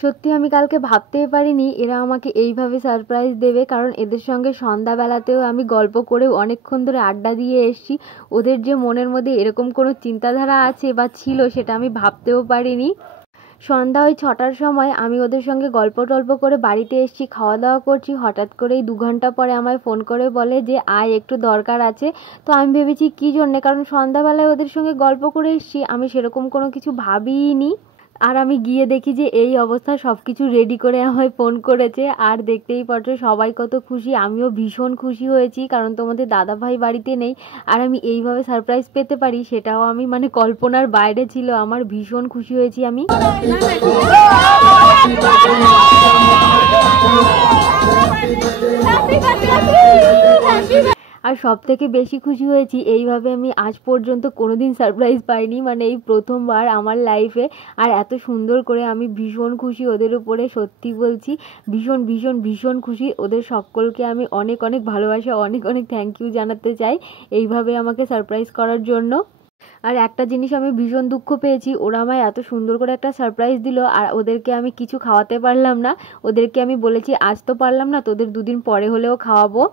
সত্যি আমি কালকে ভাবতেই পারিনি এরা আমাকে এইভাবে সারপ্রাইজ দেবে, কারণ এদের সঙ্গে সন্ধ্যাবেলাতেও আমি গল্প করেও অনেকক্ষণ ধরে আড্ডা দিয়ে এসেছি। ওদের যে মনের মধ্যে এরকম কোনো চিন্তাধারা আছে বা ছিল সেটা আমি ভাবতেও পারিনি। সন্ধ্যা ওই 6টার সময় আমি ওদের সঙ্গে গল্প টল্প করে বাড়িতে এসেছি, খাওয়া দাওয়া করছি। হঠাৎ করেই 2 ঘন্টা পরে আমায় ফোন করে বলে যে আয় একটু দরকার আছে। তো আমি ভেবেছি কী জন্যে, কারণ সন্ধ্যাবেলায় ওদের সঙ্গে গল্প করে এসেছি, আমি সেরকম কোনো কিছু ভাবিইনি। আর আমি গিয়ে দেখি যে এই অবস্থা, সব কিছু রেডি করে আমায় ফোন করেছে। আর দেখতেই পাচ্ছ সবাই কত খুশি, আমিও ভীষণ খুশি হয়েছি, কারণ তোমাদের দাদাভাই বাড়িতে নেই আর আমি এইভাবে সারপ্রাইজ পেতে পারি সেটাও আমি মানে কল্পনার বাইরে ছিল। আমার ভীষণ খুশি হয়েছি আমি। আর সব থেকে বেশি খুশি হয়েছি, এইভাবে আমি আজ পর্যন্ত কোনোদিন সারপ্রাইজ পাইনি, মানে এই প্রথমবার আমার লাইফে। আর এত সুন্দর করে আমি ভীষণ খুশি ওদের উপরে, সত্যি বলছি ভীষণ ভীষণ ভীষণ খুশি। ওদের সকলকে আমি অনেক অনেক ভালোবাসা, অনেক অনেক থ্যাংক ইউ জানাতে চাই এইভাবে আমাকে সারপ্রাইজ করার জন্য। আর একটা জিনিস আমি ভীষণ দুঃখ পেয়েছি, ওরা আমায় এত সুন্দর করে একটা সারপ্রাইজ দিল আর ওদেরকে আমি কিছু খাওয়াতে পারলাম না। ওদেরকে আমি বলেছি আজ তো পারলাম না, তোদের 2 দিন পরে হলেও খাওয়াবো।